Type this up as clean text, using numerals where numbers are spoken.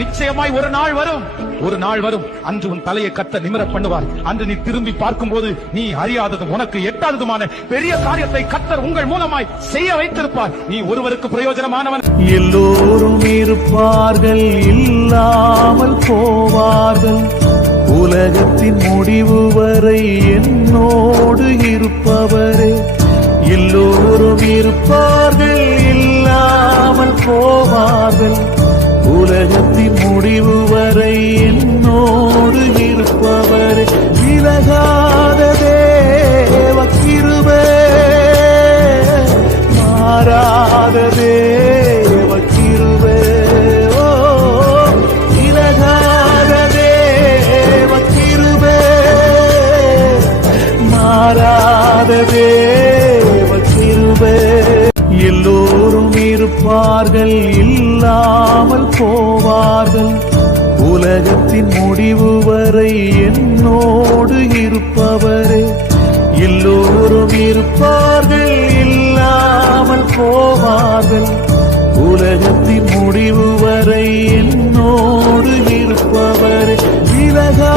நிச்சயமாய் ஒரு நாள் வரும் அன்று உன் தலையை கத்த நிமிர பண்ணுவார். அன்று நீ திரும்பி பார்க்கும் போது நீ அறியாததும் உனக்கு எட்டாததுமான பெரிய காரியத்தை கத்தர் உங்கள் மூலமாய் செய்ய வைத்திருப்பார். நீ ஒருவருக்கு பிரயோஜனமானவன். எல்லோரும் இருப்பார்கள், இல்லாமல் போவார்கள். உலகத்தின் முடிவு வரை என்னோடு இருப்பவரே. எல்லோரும் இருப்பார்கள், இல்லாமல் போவார்கள். உலகத்தின் முடிவு வரை என்னோடு இருப்பவரே. விலகாத தேவ கிருபை, மாறாத தேவ கிருபை. ஓ, விலகாத தேவ கிருபை, மாறாத தேவ கிருபை. எல்லோரும் இருப்பார்கள், இல்லாமல் போவார்கள். உலகத்தின் முடிவு வரை என்னோடு இருப்பவரே. எல்லோரும் இருப்பார்கள், இல்லாமல் போவார்கள். உலகத்தின் முடிவு வரை என்னோடு இருப்பவரே. விலகா